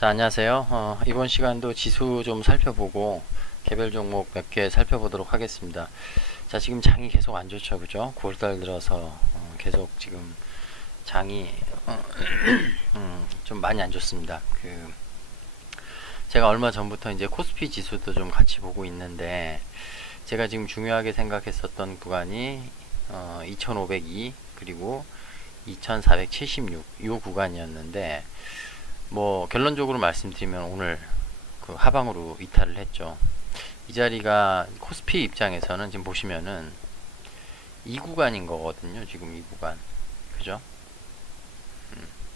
자, 안녕하세요. 이번 시간도 지수 좀 살펴보고 개별 종목 몇 개 살펴보도록 하겠습니다. 자, 지금 장이 계속 안 좋죠, 그죠? 9월달 들어서 계속 지금 장이 좀 많이 안 좋습니다. 제가 얼마 전부터 이제 코스피 지수도 좀 같이 보고 있는데, 제가 지금 중요하게 생각했었던 구간이 2502 그리고 2476 이 구간이었는데, 뭐 결론적으로 말씀드리면 오늘 그 하방으로 이탈을 했죠. 이 자리가 코스피 입장에서는 지금 보시면은 이 구간인 거거든요. 지금 이 구간, 그죠?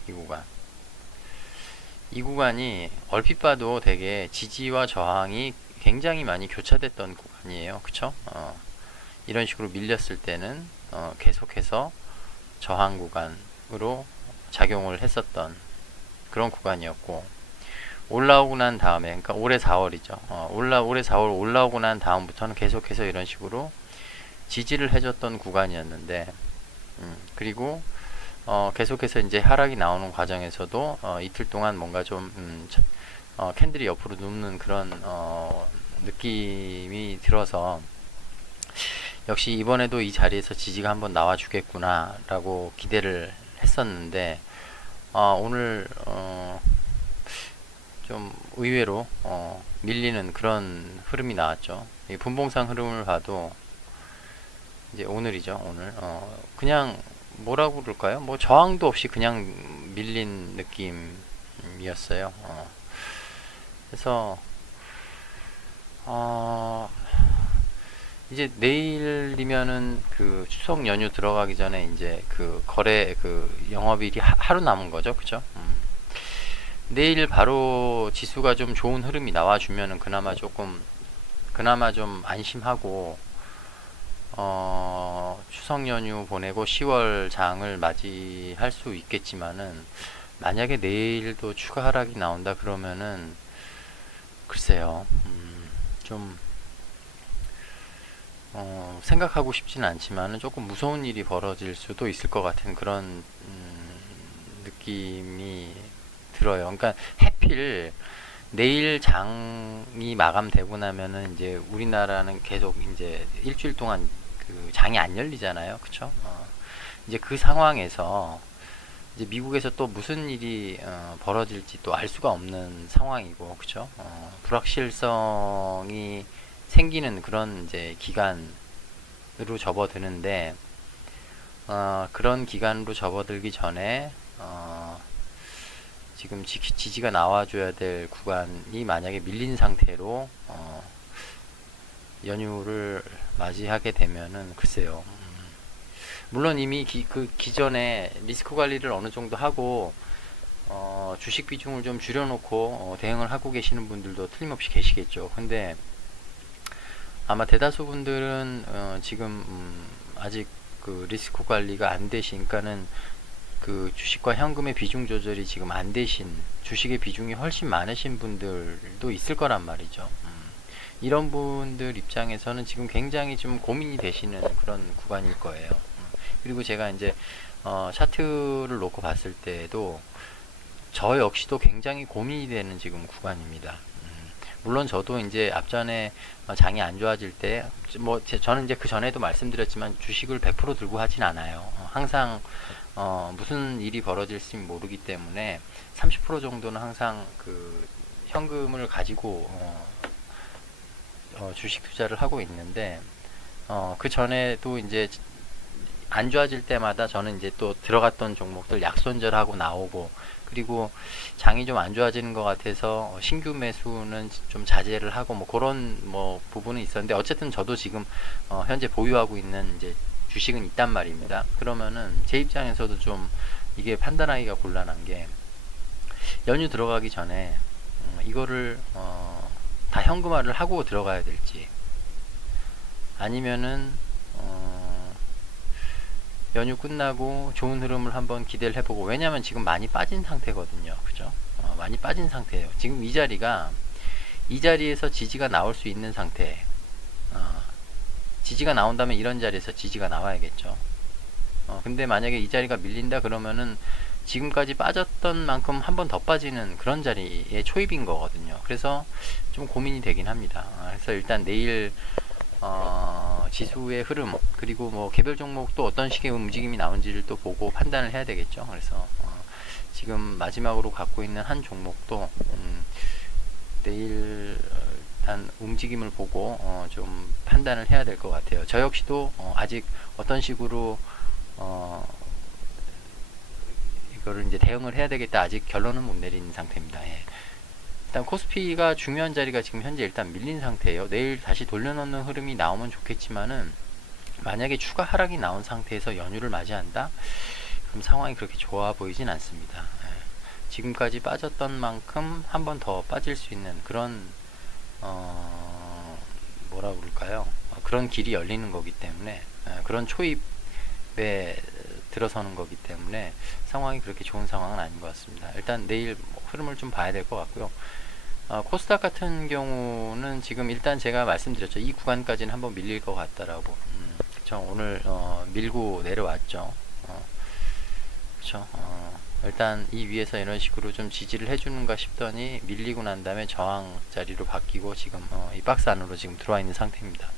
이 구간, 이 구간이 얼핏 봐도 되게 지지와 저항이 굉장히 많이 교차됐던 구간이에요. 그쵸? 이런 식으로 밀렸을 때는 계속해서 저항 구간으로 작용을 했었던 그런 구간이었고, 올라오고 난 다음에, 그러니까 올해 4월이죠. 올해 4월 올라오고 난 다음부터는 계속해서 이런 식으로 지지를 해줬던 구간이었는데, 그리고 계속해서 이제 하락이 나오는 과정에서도 이틀 동안 뭔가 좀 캔들이 옆으로 눕는 그런 느낌이 들어서, 역시 이번에도 이 자리에서 지지가 한번 나와 주겠구나 라고 기대를 했었는데, 오늘 좀 의외로 밀리는 그런 흐름이 나왔죠. 이 분봉상 흐름을 봐도 이제 오늘이죠. 오늘 그냥 뭐라고 그럴까요? 뭐 저항도 없이 그냥 밀린 느낌이었어요. 그래서 이제 내일이면은 그 추석 연휴 들어가기 전에 이제 그 거래 그 영업일이 하루 남은 거죠, 그죠? 내일 바로 지수가 좀 좋은 흐름이 나와주면은 그나마 좀 안심하고 추석 연휴 보내고 10월 장을 맞이할 수 있겠지만은, 만약에 내일도 추가 하락이 나온다 그러면은 글쎄요, 좀 생각하고 싶지는 않지만은 조금 무서운 일이 벌어질 수도 있을 것 같은 그런 느낌이 들어요. 그러니까 해필 내일 장이 마감되고 나면은 이제 우리나라는 계속 이제 일주일 동안 그 장이 안 열리잖아요, 그쵸? 이제 그 상황에서 이제 미국에서 또 무슨 일이 벌어질지 또 알 수가 없는 상황이고, 그쵸? 불확실성이 생기는 그런 이제 기간으로 접어드는데, 그런 기간으로 접어들기 전에 지금 지지가 나와줘야 될 구간이 만약에 밀린 상태로 연휴를 맞이하게 되면은 글쎄요. 물론 이미 그 기존에 리스크 관리를 어느 정도 하고 주식 비중을 좀 줄여놓고 대응을 하고 계시는 분들도 틀림없이 계시겠죠. 근데 아마 대다수 분들은 지금 아직 그 리스크 관리가 안 되시니까는 그 주식과 현금의 비중 조절이 지금 안 되신, 주식의 비중이 훨씬 많으신 분들도 있을 거란 말이죠. 이런 분들 입장에서는 지금 굉장히 좀 고민이 되시는 그런 구간일 거예요. 그리고 제가 이제 차트를 놓고 봤을 때도 저 역시도 굉장히 고민이 되는 지금 구간입니다. 물론 저도 이제 앞전에 장이 안 좋아질 때, 뭐 저는 이제 그 전에도 말씀드렸지만 주식을 100% 들고 하진 않아요. 항상 무슨 일이 벌어질지 모르기 때문에 30% 정도는 항상 그 현금을 가지고 주식 투자를 하고 있는데, 그 전에도 이제 안 좋아질 때마다 저는 이제 또 들어갔던 종목들 약손절하고 나오고, 그리고 장이 좀 안 좋아지는 것 같아서 신규 매수는 좀 자제를 하고 뭐 그런 뭐 부분은 있었는데, 어쨌든 저도 지금 현재 보유하고 있는 이제 주식은 있단 말입니다. 그러면은 제 입장에서도 좀 이게 판단하기가 곤란한 게, 연휴 들어가기 전에 이거를 다 현금화를 하고 들어가야 될지, 아니면은 연휴 끝나고 좋은 흐름을 한번 기대를 해보고, 왜냐면 지금 많이 빠진 상태거든요, 그죠? 많이 빠진 상태예요. 지금 이 자리에서 지지가 나올 수 있는 상태, 지지가 나온다면 이런 자리에서 지지가 나와야겠죠. 근데 만약에 이 자리가 밀린다 그러면은 지금까지 빠졌던 만큼 한 번 더 빠지는 그런 자리에 초입인 거거든요. 그래서 좀 고민이 되긴 합니다. 그래서 일단 내일 지수의 흐름, 그리고 뭐 개별 종목도 어떤 식의 움직임이 나온지를 또 보고 판단을 해야 되겠죠. 그래서 지금 마지막으로 갖고 있는 한 종목도 내일 일단 움직임을 보고 좀 판단을 해야 될 것 같아요. 저 역시도 아직 어떤 식으로 이거를 이제 대응을 해야 되겠다, 아직 결론은 못 내린 상태입니다. 예. 일단 코스피가 중요한 자리가 지금 현재 일단 밀린 상태예요. 내일 다시 돌려놓는 흐름이 나오면 좋겠지만은, 만약에 추가 하락이 나온 상태에서 연휴를 맞이한다? 그럼 상황이 그렇게 좋아 보이진 않습니다. 예. 지금까지 빠졌던 만큼 한 번 더 빠질 수 있는 그런 뭐라 그럴까요? 그런 길이 열리는 거기 때문에, 그런 초입에 들어서는 거기 때문에 상황이 그렇게 좋은 상황은 아닌 것 같습니다. 일단 내일 흐름을 좀 봐야 될 것 같고요. 코스닥 같은 경우는 지금 일단 제가 말씀드렸죠. 이 구간까지는 한번 밀릴 것 같다라고. 그쵸. 오늘 밀고 내려왔죠. 그쵸. 일단 이 위에서 이런 식으로 좀 지지를 해주는가 싶더니 밀리고 난 다음에 저항 자리로 바뀌고 지금 이 박스 안으로 지금 들어와 있는 상태입니다.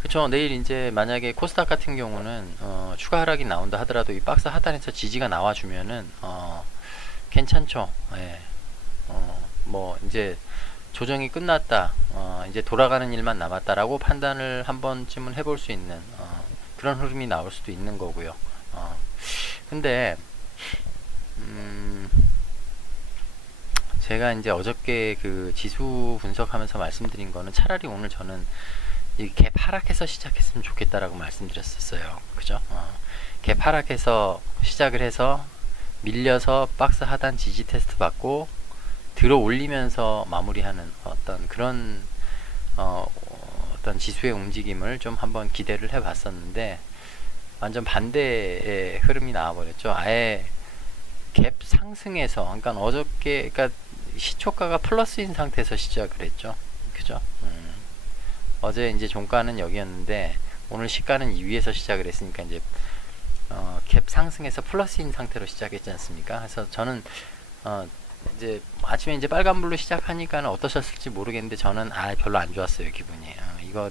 그쵸. 내일 이제 만약에 코스닥 같은 경우는 추가 하락이 나온다 하더라도 이 박스 하단에서 지지가 나와주면은 괜찮죠. 예. 뭐 이제 조정이 끝났다, 이제 돌아가는 일만 남았다라고 판단을 한 번쯤은 해볼 수 있는 그런 흐름이 나올 수도 있는 거고요. 근데 제가 이제 어저께 그 지수 분석하면서 말씀드린 거는 차라리 오늘 저는 이렇게 하락해서 시작했으면 좋겠다라고 말씀드렸었어요. 그죠? 갭 하락해서 시작을 해서 밀려서 박스 하단 지지 테스트 받고 들어 올리면서 마무리하는 어떤 그런 어떤 지수의 움직임을 좀 한번 기대를 해 봤었는데, 완전 반대의 흐름이 나와버렸죠. 아예 갭 상승에서, 그러니까 어저께, 그러니까 시초가가 플러스인 상태에서 시작을 했죠. 그죠? 어제 이제 종가는 여기였는데 오늘 시가는 이 위에서 시작을 했으니까 이제 갭 상승에서 플러스인 상태로 시작했지 않습니까? 그래서 저는 이제 아침에 이제 빨간불로 시작하니까는 어떠셨을지 모르겠는데 저는 별로 안 좋았어요, 기분이. 이거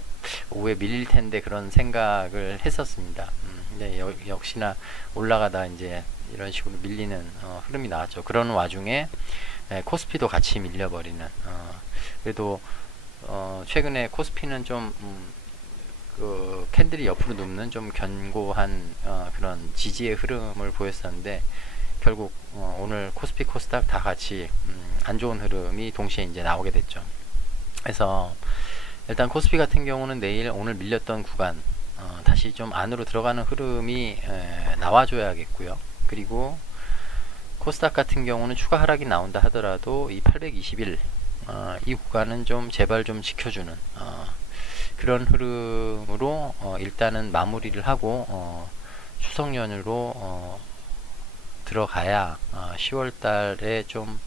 오후에 밀릴 텐데 그런 생각을 했었습니다. 근데 역시나 올라가다 이제 이런 식으로 밀리는 흐름이 나왔죠. 그런 와중에 코스피도 같이 밀려버리는. 그래도 최근에 코스피는 좀 그 캔들이 옆으로 눕는 좀 견고한 그런 지지의 흐름을 보였었는데, 결국 오늘 코스피 코스닥 다 같이 안 좋은 흐름이 동시에 이제 나오게 됐죠. 그래서 일단 코스피 같은 경우는 내일 오늘 밀렸던 구간 다시 좀 안으로 들어가는 흐름이 나와줘야겠고요. 그리고 코스닥 같은 경우는 추가 하락이 나온다 하더라도 이 821 이 구간은 좀 제발 좀 지켜주는 그런 흐름으로 일단은 마무리를 하고 추석 연휴로 들어가야 10월 달에 좀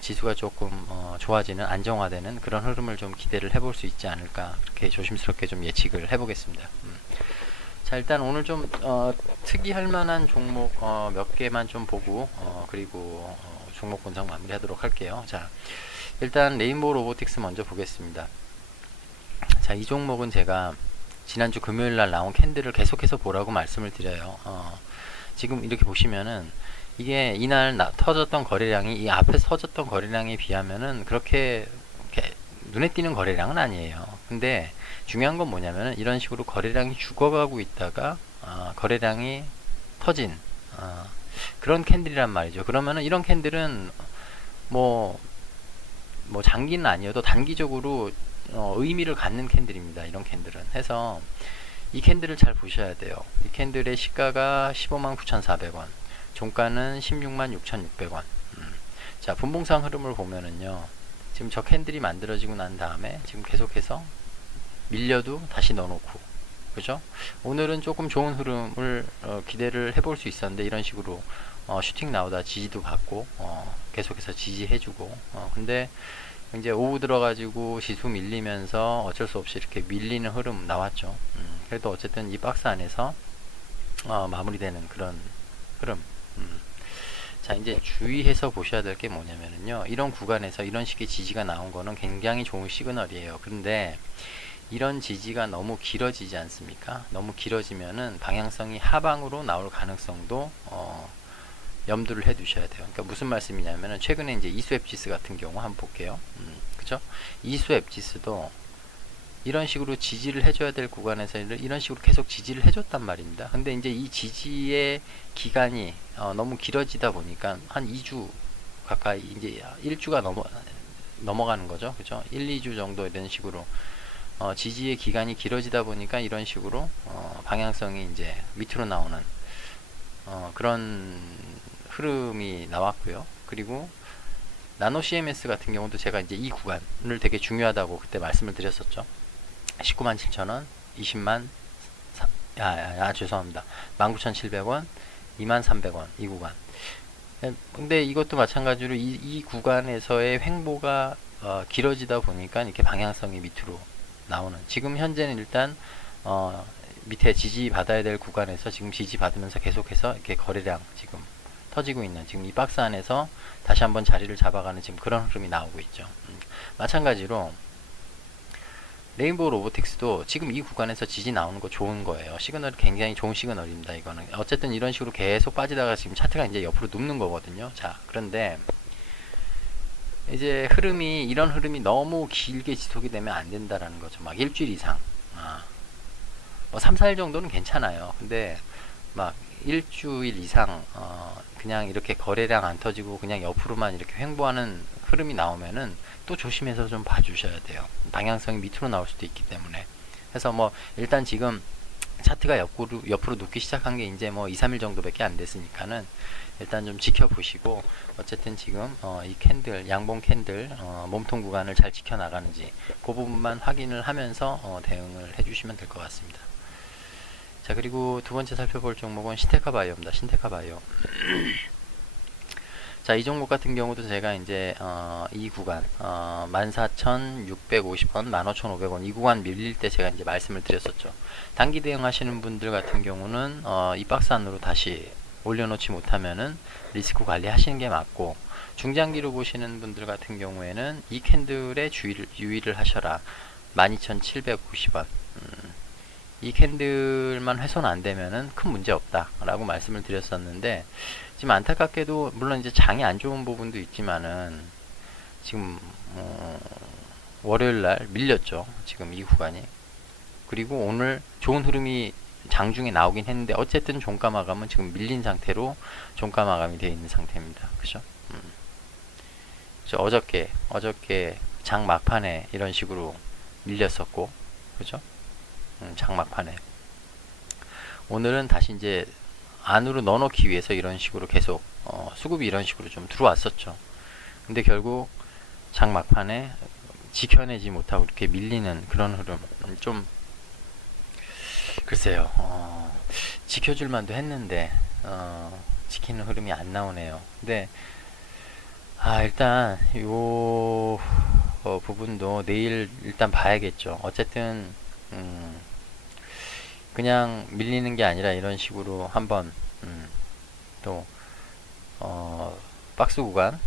지수가 조금 좋아지는, 안정화되는 그런 흐름을 좀 기대를 해볼 수 있지 않을까, 그렇게 조심스럽게 좀 예측을 해보겠습니다. 자, 일단 오늘 좀 특이할 만한 종목 몇 개만 좀 보고 그리고 종목 분석 마무리하도록 할게요. 자, 일단 레인보우 로보틱스 먼저 보겠습니다. 자, 이 종목은 제가 지난주 금요일날 나온 캔들을 계속해서 보라고 말씀을 드려요. 지금 이렇게 보시면은 이게 이날 터졌던 거래량이 이 앞에서 터졌던 거래량에 비하면은 그렇게 눈에 띄는 거래량은 아니에요. 근데 중요한 건 뭐냐면은 이런 식으로 거래량이 죽어가고 있다가 거래량이 터진 그런 캔들이란 말이죠. 그러면은 이런 캔들은 뭐 장기는 아니어도 단기적으로 의미를 갖는 캔들입니다. 이런 캔들은. 해서 이 캔들을 잘 보셔야 돼요. 이 캔들의 시가가 159,400원, 종가는 166,600원. 자, 분봉상 흐름을 보면은요, 지금 저 캔들이 만들어지고 난 다음에 지금 계속해서 밀려도 다시 넣어놓고, 그죠? 오늘은 조금 좋은 흐름을 기대를 해볼 수 있었는데, 이런 식으로 슈팅 나오다 지지도 받고 계속해서 지지해주고, 근데 이제 오후 들어가지고 지수 밀리면서 어쩔 수 없이 이렇게 밀리는 흐름 나왔죠. 그래도 어쨌든 이 박스 안에서 마무리되는 그런 흐름. 자, 이제 주의해서 보셔야 될 게 뭐냐면요, 이런 구간에서 이런 식의 지지가 나온 거는 굉장히 좋은 시그널이에요. 그런데 이런 지지가 너무 길어지지 않습니까? 너무 길어지면은 방향성이 하방으로 나올 가능성도 염두를 해 두셔야 돼요. 그러니까 무슨 말씀이냐면은, 최근에 이제 이수앱지수 같은 경우 한번 볼게요. 그죠? 이수앱지수도 이런 식으로 지지를 해줘야 될 구간에서 이런 식으로 계속 지지를 해줬단 말입니다. 근데 이제 이 지지의 기간이 너무 길어지다 보니까 한 2주 가까이, 이제 1주가 넘어가는 거죠. 그죠? 1, 2주 정도 이런 식으로 지지의 기간이 길어지다 보니까 이런 식으로 방향성이 이제 밑으로 나오는 그런 흐름이 나왔고요. 그리고 나노 CMS 같은 경우도 제가 이제 이 구간을 되게 중요하다고 그때 말씀을 드렸었죠. 197,000원, 20만, 죄송합니다. 19,700원, 23,300원, 이 구간. 근데 이것도 마찬가지로 이 구간에서의 횡보가 길어지다 보니까 이렇게 방향성이 밑으로 나오는, 지금 현재는 일단 밑에 지지 받아야 될 구간에서 지금 지지 받으면서 계속해서 이렇게 거래량 지금 터지고 있는, 지금 이 박스 안에서 다시 한번 자리를 잡아가는 지금 그런 흐름이 나오고 있죠. 마찬가지로 레인보우 로보틱스도 지금 이 구간에서 지지 나오는 거 좋은 거예요. 시그널 굉장히 좋은 시그널입니다. 이거는 어쨌든 이런 식으로 계속 빠지다가 지금 차트가 이제 옆으로 눕는 거거든요. 자, 그런데 이제 이런 흐름이 너무 길게 지속이 되면 안 된다라는 거죠. 막 일주일 이상, 뭐 3, 4일 정도는 괜찮아요. 근데 막 일주일 이상 그냥 이렇게 거래량 안 터지고 그냥 옆으로만 이렇게 횡보하는 흐름이 나오면은 또 조심해서 좀 봐주셔야 돼요. 방향성이 밑으로 나올 수도 있기 때문에. 그래서 뭐 일단 지금 차트가 옆으로 눕기 시작한 게 이제 뭐 2, 3일 정도밖에 안 됐으니까는 일단 좀 지켜보시고, 어쨌든 지금 이 캔들, 양봉 캔들 몸통 구간을 잘 지켜나가는지 그 부분만 확인을 하면서 대응을 해주시면 될 것 같습니다. 자, 그리고 두 번째 살펴볼 종목은 신테카 바이오입니다. 신테카 바이오. 자, 이 종목 같은 경우도 제가 이제 이 구간 14,650원, 15,500원 이 구간 밀릴 때 제가 이제 말씀을 드렸었죠. 단기 대응하시는 분들 같은 경우는 이 박스 안으로 다시 올려놓지 못하면은 리스크 관리하시는 게 맞고, 중장기로 보시는 분들 같은 경우에는 이 캔들에 유의를 하셔라. 12,750원. 이 캔들만 훼손 안 되면은 큰 문제 없다 라고 말씀을 드렸었는데, 지금 안타깝게도 물론 이제 장이 안 좋은 부분도 있지만은 지금 월요일날 밀렸죠. 지금 이 구간이. 그리고 오늘 좋은 흐름이 장중에 나오긴 했는데 어쨌든 종가 마감은 지금 밀린 상태로 종가 마감이 되어 있는 상태입니다. 그죠? 어저께 장 막판에 이런 식으로 밀렸었고, 그죠? 장 막판에. 오늘은 다시 이제 안으로 넣어놓기 위해서 이런 식으로 계속 수급이 이런 식으로 좀 들어왔었죠. 근데 결국 장 막판에 지켜내지 못하고 이렇게 밀리는 그런 흐름, 좀 글쎄요, 지켜줄 만도 했는데 지키는 흐름이 안 나오네요. 근데 일단 요 부분도 내일 일단 봐야겠죠. 어쨌든 그냥 밀리는 게 아니라 이런 식으로 한번 또 박스 구간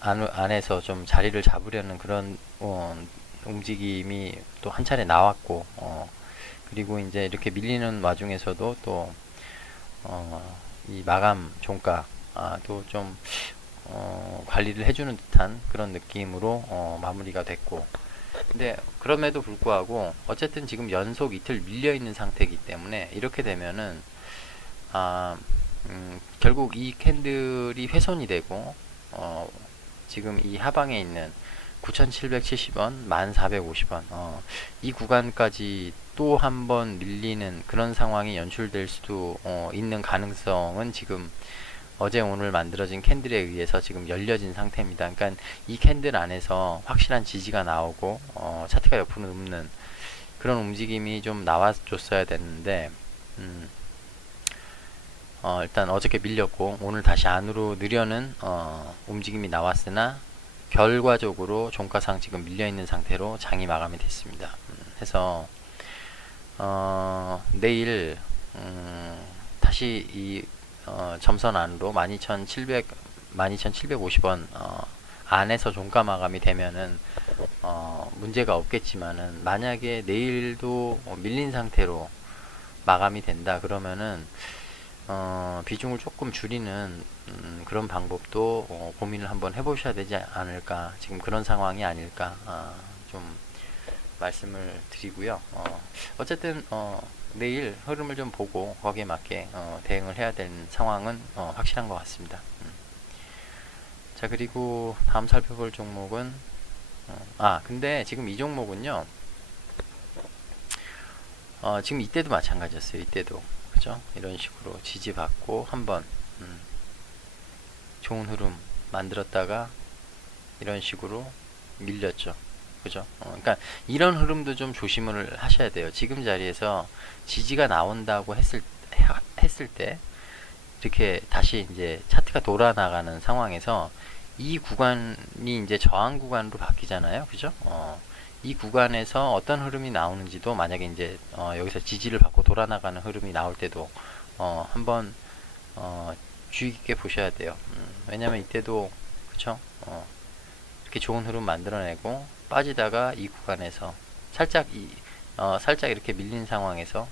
안에서 좀 자리를 잡으려는 그런 움직임이 또 한 차례 나왔고, 그리고 이제 이렇게 밀리는 와중에서도 또 이 마감 종가 또 좀 관리를 해주는 듯한 그런 느낌으로 마무리가 됐고, 근데 그럼에도 불구하고 어쨌든 지금 연속 이틀 밀려 있는 상태이기 때문에 이렇게 되면은 결국 이 캔들이 훼손이 되고 지금 이 하방에 있는 9,770원, 1,450원 이 구간까지 또 한 번 밀리는 그런 상황이 연출될 수도 있는 가능성은 지금 어제 오늘 만들어진 캔들에 의해서 지금 열려진 상태입니다. 그러니까 이 캔들 안에서 확실한 지지가 나오고 차트가 옆으로 눕는 그런 움직임이 좀 나와줬어야 됐는데 일단 어저께 밀렸고 오늘 다시 안으로 느려는 움직임이 나왔으나 결과적으로 종가상 지금 밀려있는 상태로 장이 마감이 됐습니다. 해서 내일 다시 이 점선 안으로 12,750원 안에서 종가 마감이 되면은 문제가 없겠지만은, 만약에 내일도 밀린 상태로 마감이 된다 그러면은 비중을 조금 줄이는 그런 방법도 고민을 한번 해보셔야 되지 않을까, 지금 그런 상황이 아닐까 좀 말씀을 드리고요. 어쨌든 내일 흐름을 좀 보고 거기에 맞게 대응을 해야 되는 상황은 확실한 것 같습니다. 자, 그리고 다음 살펴볼 종목은 근데 지금 이 종목은요, 지금 이때도 마찬가지였어요. 이때도 그죠? 이런 식으로 지지받고 한번 좋은 흐름 만들었다가 이런 식으로 밀렸죠. 그죠? 그러니까 이런 흐름도 좀 조심을 하셔야 돼요. 지금 자리에서 지지가 나온다고 했을 때 이렇게 다시 이제 차트가 돌아 나가는 상황에서 이 구간이 이제 저항 구간으로 바뀌잖아요. 그죠? 이 구간에서 어떤 흐름이 나오는지도, 만약에 이제 여기서 지지를 받고 돌아 나가는 흐름이 나올 때도 한번 주의 깊게 보셔야 돼요. 왜냐면 이때도 그쵸? 이렇게 좋은 흐름 만들어내고 빠지다가 이 구간에서 살짝 살짝 이렇게 밀린 상황에서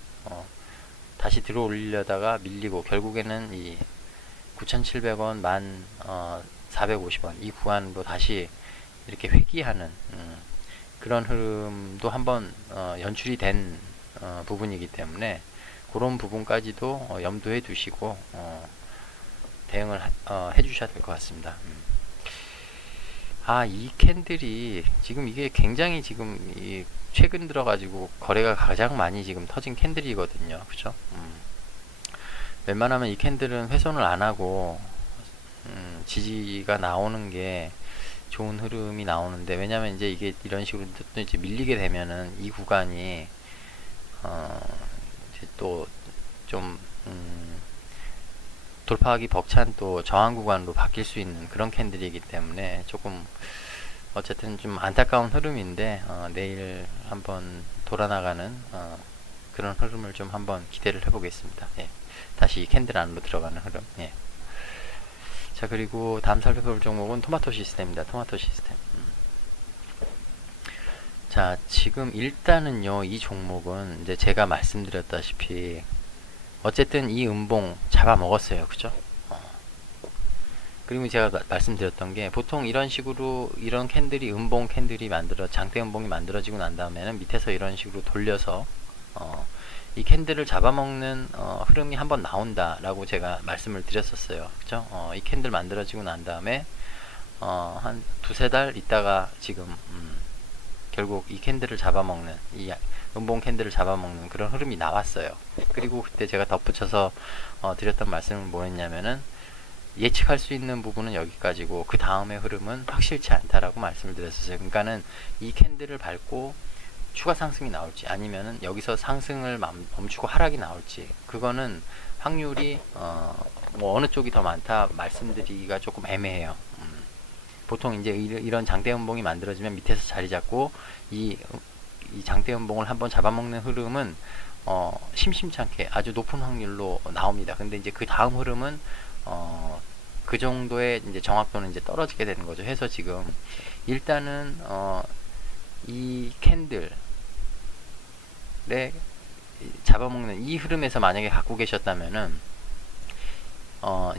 다시 들어올리려다가 밀리고, 결국에는 이 9,700원, 1,450원 이 구간으로 다시 이렇게 회귀하는 그런 흐름도 한번 연출이 된 부분이기 때문에, 그런 부분까지도 염두에 두시고 대응을 해 주셔야 될 것 같습니다. 이 캔들이 지금 이게 굉장히 지금 최근 들어가지고 거래가 가장 많이 지금 터진 캔들이거든요. 그죠? 웬만하면 이 캔들은 훼손을 안 하고 지지가 나오는 게 좋은 흐름이 나오는데, 왜냐면 이제 이게 이런 식으로 또 이제 밀리게 되면은 이 구간이 이제 또 좀 돌파하기 벅찬 또 저항 구간으로 바뀔 수 있는 그런 캔들이기 때문에 조금 어쨌든 좀 안타까운 흐름인데, 내일 한번 돌아나가는 그런 흐름을 좀 한번 기대를 해보겠습니다. 예. 다시 캔들 안으로 들어가는 흐름. 예. 자, 그리고 다음 살펴볼 종목은 토마토 시스템입니다. 토마토 시스템. 자, 지금 일단은요, 이 종목은 이제 제가 말씀드렸다시피 어쨌든 이 음봉 잡아먹었어요. 그죠? 그리고 제가 말씀드렸던 게, 보통 이런 식으로 이런 캔들이 음봉 캔들이 장대 음봉이 만들어지고 난 다음에는 밑에서 이런 식으로 돌려서 이 캔들을 잡아먹는 흐름이 한번 나온다라고 제가 말씀을 드렸었어요. 그죠? 이 캔들 만들어지고 난 다음에 한 두세 달 있다가 지금 결국 이 캔들을 잡아먹는, 이 음봉 캔들을 잡아먹는 그런 흐름이 나왔어요. 그리고 그때 제가 덧붙여서 드렸던 말씀은 뭐였냐면은, 예측할 수 있는 부분은 여기까지고 그 다음의 흐름은 확실치 않다라고 말씀을 드렸었어요. 그러니까는 이 캔들을 밟고 추가 상승이 나올지, 아니면은 여기서 상승을 멈추고 하락이 나올지, 그거는 확률이 뭐 어느 쪽이 더 많다 말씀드리기가 조금 애매해요. 보통 이제 이런 장대 음봉이 만들어지면 밑에서 자리 잡고 이 장대 음봉을 한번 잡아먹는 흐름은 심심찮게 아주 높은 확률로 나옵니다. 근데 이제 그 다음 흐름은 그 정도의 이제 정확도는 이제 떨어지게 되는 거죠. 해서 지금 일단은 이 캔들에 잡아먹는 이 흐름에서 만약에 갖고 계셨다면은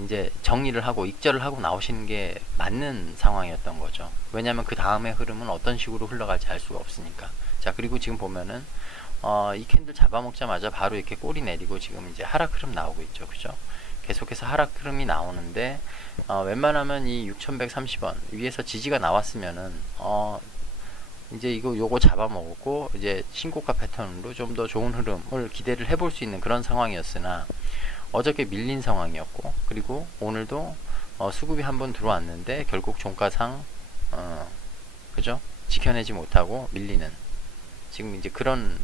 이제 정리를 하고 익절을 하고 나오시는 게 맞는 상황이었던 거죠. 왜냐하면 그 다음의 흐름은 어떤 식으로 흘러갈지 알 수가 없으니까. 자, 그리고 지금 보면은 이 캔들 잡아먹자마자 바로 이렇게 꼬리 내리고 지금 이제 하락 흐름 나오고 있죠. 그죠? 계속해서 하락 흐름이 나오는데, 웬만하면 이 6130원 위에서 지지가 나왔으면은 이제 요거 잡아먹고 이제 신고가 패턴으로 좀 더 좋은 흐름을 기대를 해볼 수 있는 그런 상황이었으나, 어저께 밀린 상황이었고, 그리고 오늘도 수급이 한번 들어왔는데 결국 종가상 그죠? 지켜내지 못하고 밀리는, 지금 이제 그런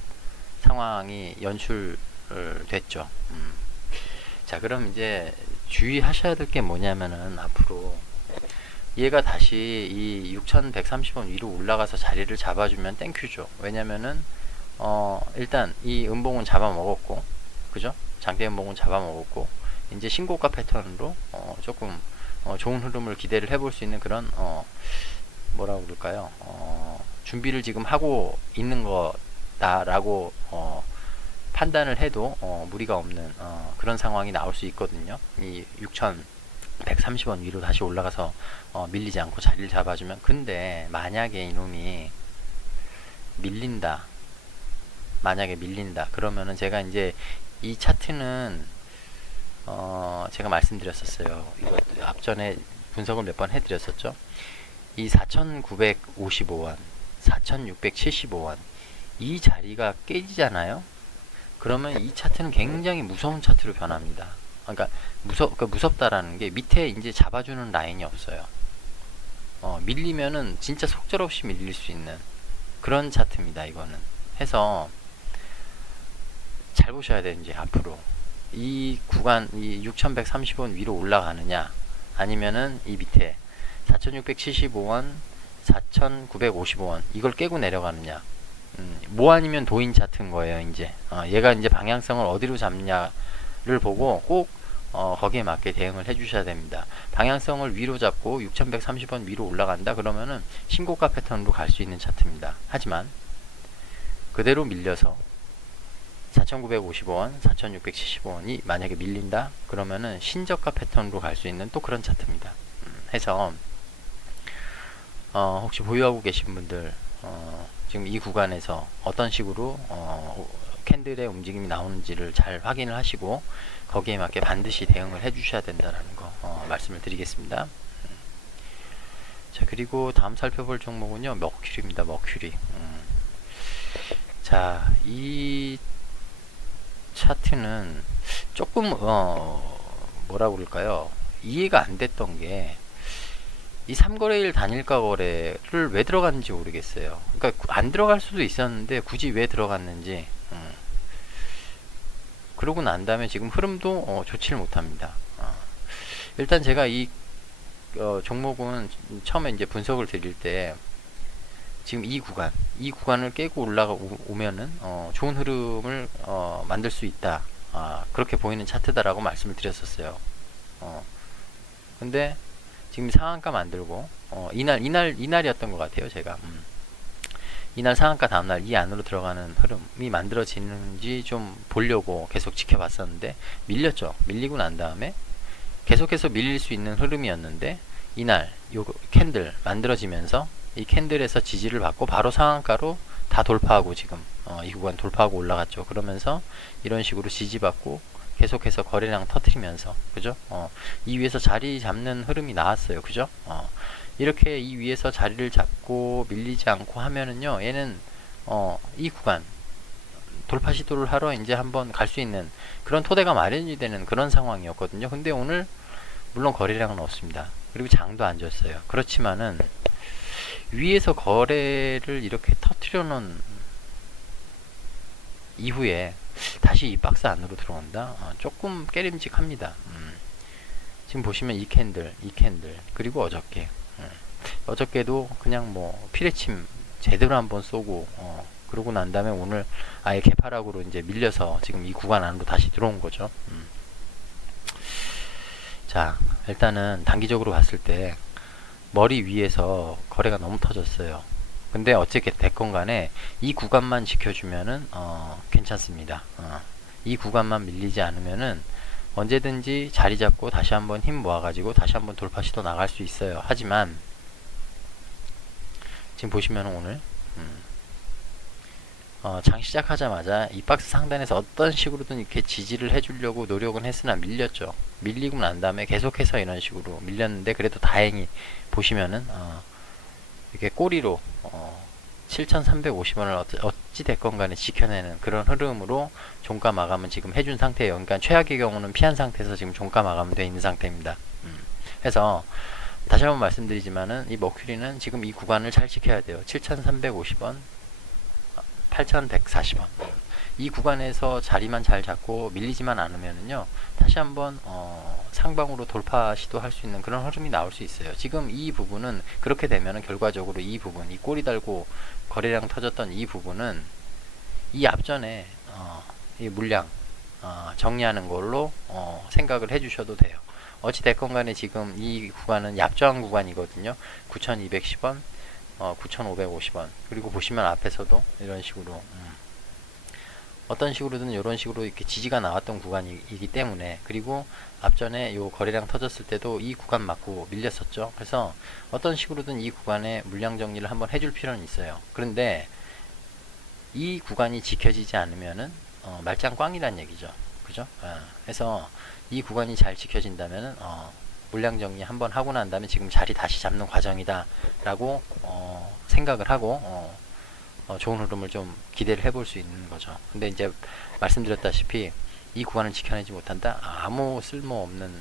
상황이 연출됐죠. 자, 그럼 이제 주의하셔야 될 게 뭐냐면은, 앞으로 얘가 다시 이 6130원 위로 올라가서 자리를 잡아주면 땡큐죠. 왜냐면은 일단 이 음봉은 잡아먹었고, 그죠? 장대 음봉은 잡아먹었고, 이제 신고가 패턴으로 조금 좋은 흐름을 기대를 해볼 수 있는 그런 뭐라고 그럴까요? 준비를 지금 하고 있는 거다라고 판단을 해도 무리가 없는 그런 상황이 나올 수 있거든요. 이 6,130원 위로 다시 올라가서 밀리지 않고 자리를 잡아주면. 근데 만약에 이놈이 밀린다, 만약에 밀린다 그러면은 제가 이제 이 차트는 제가 말씀드렸었어요. 이거 앞전에 분석을 몇 번 해드렸었죠. 이 4,955원, 4,675원 이 자리가 깨지잖아요. 그러면 이 차트는 굉장히 무서운 차트로 변합니다. 그러니까 무섭다라는 게 밑에 이제 잡아주는 라인이 없어요. 밀리면은 진짜 속절없이 밀릴 수 있는 그런 차트입니다. 이거는 해서 잘 보셔야 돼요. 이제 앞으로 이 구간, 이 6,130원 위로 올라가느냐, 아니면은 이 밑에 4,675원, 4,955원 이걸 깨고 내려가느냐. 뭐 아니면 도인 차트인 거예요. 이제 얘가 이제 방향성을 어디로 잡냐를 보고 꼭 거기에 맞게 대응을 해 주셔야 됩니다. 방향성을 위로 잡고 6,130원 위로 올라간다 그러면은 신고가 패턴으로 갈 수 있는 차트입니다. 하지만 그대로 밀려서 4,955원, 4,675원이 만약에 밀린다 그러면은 신저가 패턴으로 갈 수 있는 또 그런 차트입니다. 해서 혹시 보유하고 계신 분들 지금 이 구간에서 어떤 식으로 캔들의 움직임이 나오는지를 잘 확인을 하시고 거기에 맞게 반드시 대응을 해 주셔야 된다는 거 말씀을 드리겠습니다. 자, 그리고 다음 살펴볼 종목은요, 머큐리입니다. 머큐리. 자, 이 차트는 조금 뭐라고 그럴까요? 이해가 안 됐던 게 이 3거래일 단일가 거래를 왜 들어갔는지 모르겠어요. 그러니까 안 들어갈 수도 있었는데 굳이 왜 들어갔는지. 그러고 난 다음에 지금 흐름도 좋지를 못합니다. 일단 제가 이 종목은 처음에 이제 분석을 드릴 때 지금 이 구간을 깨고 올라오면은 좋은 흐름을 만들 수 있다. 그렇게 보이는 차트다라고 말씀을 드렸었어요. 근데 지금 상한가 만들고 이날이었던 것 같아요. 제가 이날 상한가 다음날 이 안으로 들어가는 흐름이 만들어지는지 좀 보려고 계속 지켜봤었는데 밀렸죠. 밀리고 난 다음에 계속해서 밀릴 수 있는 흐름이었는데 이날 요 캔들 만들어지면서 이 캔들에서 지지를 받고 바로 상한가로 다 돌파하고 지금 이 구간 돌파하고 올라갔죠. 그러면서 이런 식으로 지지받고 계속해서 거래량 터트리면서, 그죠? 이 위에서 자리 잡는 흐름이 나왔어요. 그죠? 이렇게 이 위에서 자리를 잡고 밀리지 않고 하면은요, 얘는 이 구간 돌파 시도를 하러 이제 한번 갈 수 있는 그런 토대가 마련이 되는 그런 상황이었거든요. 근데 오늘 물론 거래량은 없습니다. 그리고 장도 안 졌어요. 그렇지만은 위에서 거래를 이렇게 터트려 놓은 이후에 다시 이 박스 안으로 들어온다? 조금 깨림직합니다. 지금 보시면 이 캔들 그리고 어저께 어저께도 그냥 뭐 피레침 제대로 한번 쏘고 그러고 난 다음에 오늘 아예 개파락으로 이제 밀려서 지금 이 구간 안으로 다시 들어온 거죠. 자, 일단은 단기적으로 봤을 때 머리 위에서 거래가 너무 터졌어요. 근데 어떻게 됐건 간에 이 구간만 지켜주면은 괜찮습니다. 이 구간만 밀리지 않으면은 언제든지 자리 잡고 다시 한번 힘 모아가지고 다시 한번 돌파 시도 나갈 수 있어요. 하지만 지금 보시면은 오늘 장 시작하자마자 이 박스 상단에서 어떤 식으로든 이렇게 지지를 해주려고 노력은 했으나 밀렸죠. 밀리고 난 다음에 계속해서 이런 식으로 밀렸는데 그래도 다행히 보시면은 이렇게 꼬리로 7,350원을 어찌 됐건 간에 지켜내는 그런 흐름으로 종가 마감은 지금 해준 상태예요. 그러니까 최악의 경우는 피한 상태에서 지금 종가 마감은 되어 있는 상태입니다. 해서 다시 한번 말씀드리지만은 이 머큐리는 지금 이 구간을 잘 지켜야 돼요. 7,350원, 8,140원. 이 구간에서 자리만 잘 잡고 밀리지만 않으면은요, 다시 한번 상방으로 돌파 시도할 수 있는 그런 흐름이 나올 수 있어요. 지금 이 부분은 그렇게 되면은 결과적으로 이 부분, 이 꼬리 달고 거래량 터졌던 이 부분은 이 앞전에 이 물량 정리하는 걸로 생각을 해주셔도 돼요. 어찌 됐건 간에 지금 이 구간은 얍조한 구간이거든요. 9210원, 9550원. 그리고 보시면 앞에서도 이런 식으로 어떤 식으로든 이런 식으로 이렇게 지지가 나왔던 구간이기 때문에, 그리고 앞전에 요 거래량 터졌을 때도 이 구간 맞고 밀렸었죠. 그래서 어떤 식으로든 이 구간에 물량 정리를 한번 해줄 필요는 있어요. 그런데 이 구간이 지켜지지 않으면은 말짱 꽝이란 얘기죠. 그죠? 그래서 이 구간이 잘 지켜진다면은 물량 정리 한번 하고 난 다음에 지금 자리 다시 잡는 과정이다 라고 생각을 하고 좋은 흐름을 좀 기대를 해볼 수 있는 거죠. 근데 이제 말씀드렸다시피 이 구간을 지켜내지 못한다? 아무 쓸모없는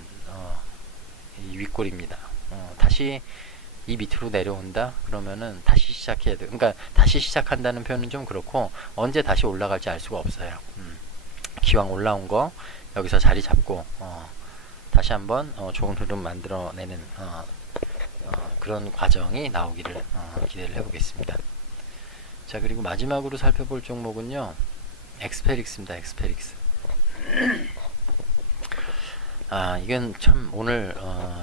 이 윗골입니다. 다시 이 밑으로 내려온다? 그러면은 다시 시작해야 돼요. 그러니까 다시 시작한다는 표현은 좀 그렇고 언제 다시 올라갈지 알 수가 없어요. 기왕 올라온 거 여기서 자리 잡고 다시 한번 좋은 흐름 만들어내는 그런 과정이 나오기를 기대를 해보겠습니다. 자, 그리고 마지막으로 살펴볼 종목은요, 엑스페릭스입니다. 엑스페릭스. 이건 참 오늘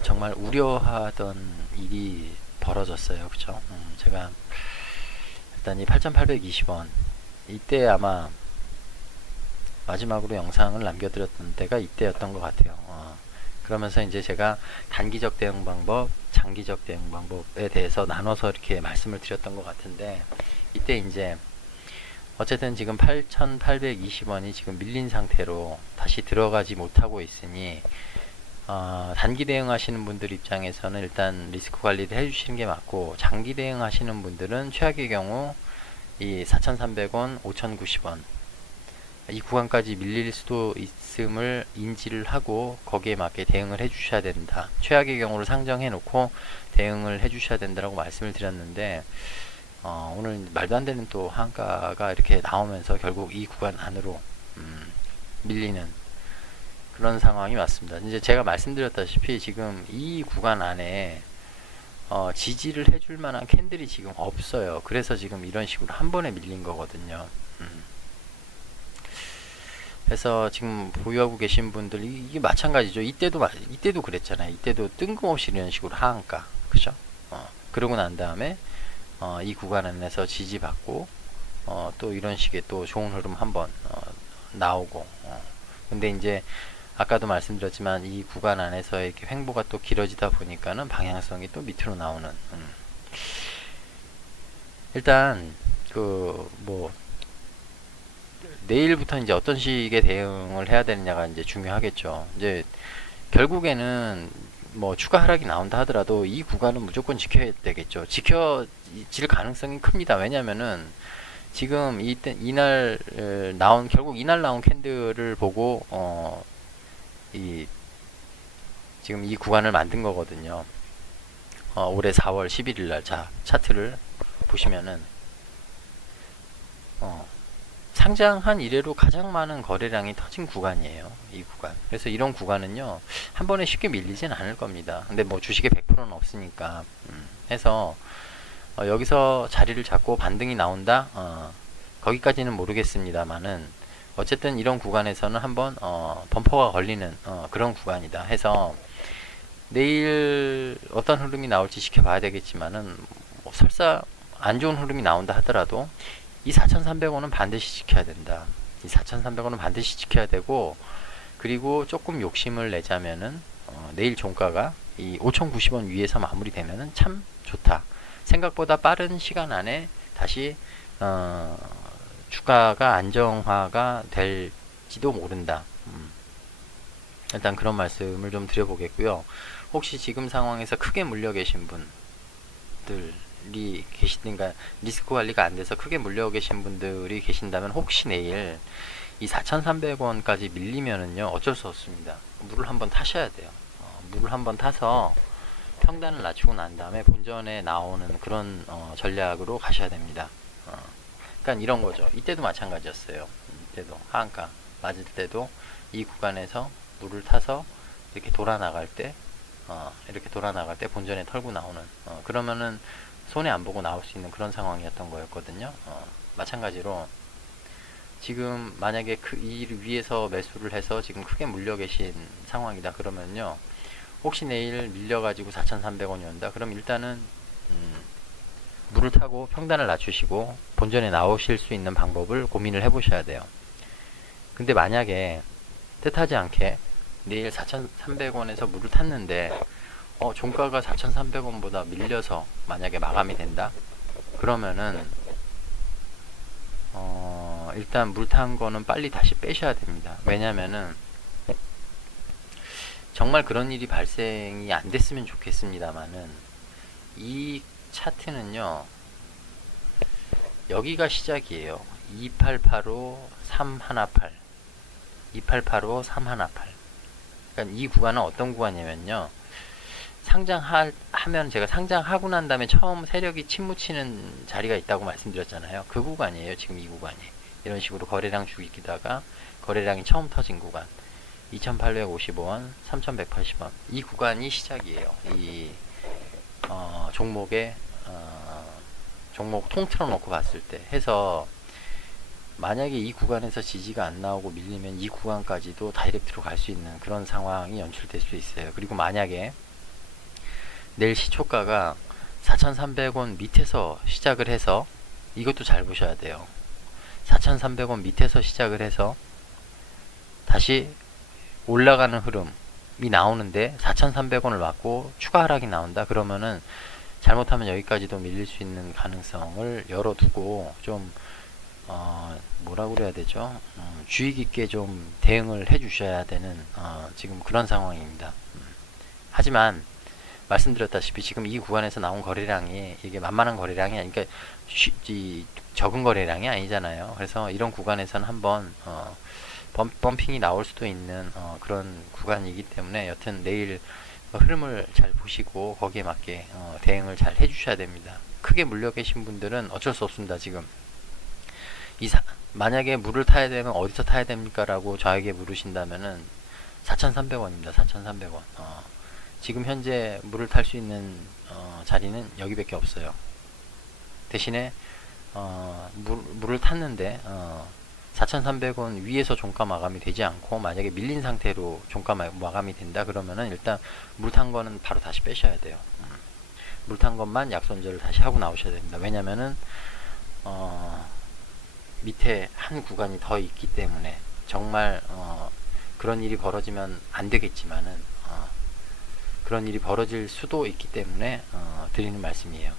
정말 우려하던 일이 벌어졌어요. 그쵸? 제가 일단 이 8,820원 이때 아마 마지막으로 영상을 남겨드렸던 때가 이때였던 것 같아요. 그러면서 이제 제가 단기적 대응 방법, 장기적 대응 방법에 대해서 나눠서 이렇게 말씀을 드렸던 것 같은데, 이때 이제 어쨌든 지금 8,820원이 지금 밀린 상태로 다시 들어가지 못하고 있으니 단기 대응하시는 분들 입장에서는 일단 리스크 관리를 해주시는 게 맞고, 장기 대응하시는 분들은 최악의 경우 이 4,300원, 5,090원 이 구간까지 밀릴 수도 있음을 인지를 하고 거기에 맞게 대응을 해주셔야 된다. 최악의 경우를 상정해 놓고 대응을 해주셔야 된다라고 말씀을 드렸는데, 오늘 말도 안 되는 또 한가가 이렇게 나오면서 결국 이 구간 안으로 밀리는 그런 상황이 왔습니다. 이제 제가 말씀드렸다시피 지금 이 구간 안에 지지를 해줄 만한 캔들이 지금 없어요. 그래서 지금 이런 식으로 한 번에 밀린 거거든요. 그래서 지금 보유하고 계신 분들 이게 마찬가지죠. 이때도 그랬잖아요. 이때도 뜬금없이 이런 식으로 하한가, 그죠? 그러고 난 다음에 이 구간 안에서 지지받고 또 이런 식의 또 좋은 흐름 한번 나오고, 근데 이제 아까도 말씀드렸지만 이 구간 안에서 이렇게 횡보가 또 길어지다 보니까는 방향성이 또 밑으로 나오는 일단 뭐 내일부터 이제 어떤 식의 대응을 해야 되느냐가 이제 중요하겠죠. 이제 결국에는 뭐 추가 하락이 나온다 하더라도 이 구간은 무조건 지켜야 되겠죠. 지켜질 가능성이 큽니다. 왜냐면은 지금 이날 결국 이날 나온 캔들을 보고 지금 이 구간을 만든 거거든요. 올해 4월 11일 날 차트를 보시면은 상장한 이래로 가장 많은 거래량이 터진 구간이에요. 이 구간. 그래서 이런 구간은요, 한 번에 쉽게 밀리진 않을 겁니다. 근데 뭐 주식에 100%는 없으니까. 해서 여기서 자리를 잡고 반등이 나온다? 거기까지는 모르겠습니다만은 어쨌든 이런 구간에서는 한번 범퍼가 걸리는 그런 구간이다 해서 내일 어떤 흐름이 나올지 지켜봐야 되겠지만은 뭐 설사 안 좋은 흐름이 나온다 하더라도 이 4,300원은 반드시 지켜야 된다. 이 4,300원은 반드시 지켜야 되고, 그리고 조금 욕심을 내자면은 내일 종가가 이 5,090원 위에서 마무리되면은 참 좋다. 생각보다 빠른 시간 안에 다시 주가가 안정화가 될지도 모른다. 일단 그런 말씀을 좀 드려보겠고요. 혹시 지금 상황에서 크게 물려 계신 분들이 계시든가 리스크 관리가 안 돼서 크게 물려 계신 분들이 계신다면 혹시 내일 이 4,300원까지 밀리면은요, 어쩔 수 없습니다. 물을 한번 타셔야 돼요. 물을 한번 타서 평단을 낮추고 난 다음에 본전에 나오는 그런 전략으로 가셔야 됩니다. 그러니까 이런 거죠. 이때도 마찬가지였어요. 이때도 하한가 맞을 때도 이 구간에서 물을 타서 이렇게 돌아 나갈 때 본전에 털고 나오는 그러면은 손해 안 보고 나올 수 있는 그런 상황이었던 거였거든요. 마찬가지로 지금 만약에 이 위에서 매수를 해서 지금 크게 물려 계신 상황이다 그러면요, 혹시 내일 밀려가지고 4,300원이 온다 그럼 일단은 물을 타고 평단을 낮추시고 본전에 나오실 수 있는 방법을 고민을 해보셔야 돼요. 근데 만약에 뜻하지 않게 내일 4,300원에서 물을 탔는데 종가가 4,300원보다 밀려서 만약에 마감이 된다 그러면은 일단 물 탄 거는 빨리 다시 빼셔야 됩니다. 왜냐면은 정말 그런 일이 발생이 안 됐으면 좋겠습니다만은 이 차트는요, 여기가 시작이에요. 2885 318 2885 318. 그러니까 이 구간은 어떤 구간이냐면요, 상장하면 제가 상장하고 난 다음에 처음 세력이 침무치는 자리가 있다고 말씀드렸잖아요. 그 구간이에요. 지금 이 구간이 이런 식으로 거래량 죽이다가 거래량이 처음 터진 구간 2855원 3180원 이 구간이 시작이에요. 이 종목의 종목 통틀어 놓고 봤을 때 해서, 만약에 이 구간에서 지지가 안 나오고 밀리면 이 구간까지도 다이렉트로 갈 수 있는 그런 상황이 연출될 수 있어요. 그리고 만약에 내일 시초가가 4,300원 밑에서 시작을 해서, 이것도 잘 보셔야 돼요. 4,300원 밑에서 시작을 해서 다시 올라가는 흐름이 나오는데 4,300원을 맞고 추가 하락이 나온다 그러면은 잘못하면 여기까지도 밀릴 수 있는 가능성을 열어두고 좀 뭐라고 그래야 되죠? 주의 깊게 좀 대응을 해 주셔야 되는 지금 그런 상황입니다. 하지만 말씀드렸다시피 지금 이 구간에서 나온 거래량이 이게 만만한 거래량이 아니니까 적은 거래량이 아니잖아요. 그래서 이런 구간에서는 한번 펌핑이 나올 수도 있는 그런 구간이기 때문에 여튼 내일 흐름을 잘 보시고 거기에 맞게 대응을 잘 해주셔야 됩니다. 크게 물려 계신 분들은 어쩔 수 없습니다. 지금 만약에 물을 타야 되면 어디서 타야 됩니까? 라고 저에게 물으신다면은 4,300원입니다. 4,300원. 지금 현재 물을 탈 수 있는 자리는 여기밖에 없어요. 대신에 물을 탔는데 4,300원 위에서 종가 마감이 되지 않고 만약에 밀린 상태로 종가 마감이 된다 그러면은 일단 물 탄 거는 바로 다시 빼셔야 돼요. 물 탄 것만 약손절을 다시 하고 나오셔야 됩니다. 왜냐면은 밑에 한 구간이 더 있기 때문에 정말 그런 일이 벌어지면 안 되겠지만은 그런 일이 벌어질 수도 있기 때문에 드리는 말씀이에요.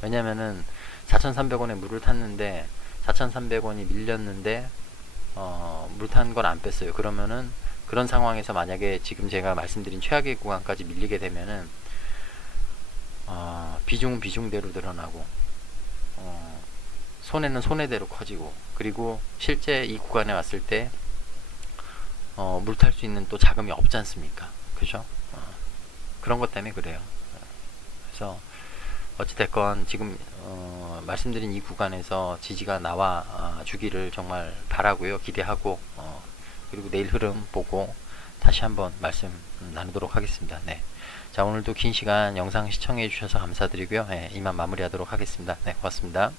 왜냐면은 4,300원에 물을 탔는데 4,300원이 밀렸는데 물 탄 건 안 뺐어요. 그러면은 그런 상황에서 만약에 지금 제가 말씀드린 최악의 구간까지 밀리게 되면은 비중은 비중대로 늘어나고 손해는 손해대로 커지고, 그리고 실제 이 구간에 왔을 때 물 탈 수 있는 또 자금이 없지 않습니까? 그죠? 그런 것 때문에 그래요. 그래서 어찌됐건 지금 말씀드린 이 구간에서 지지가 나와 주기를 정말 바라고요. 기대하고 그리고 내일 흐름 보고 다시 한번 말씀 나누도록 하겠습니다. 네. 자, 오늘도 긴 시간 영상 시청해 주셔서 감사드리고요. 네, 이만 마무리하도록 하겠습니다. 네, 고맙습니다.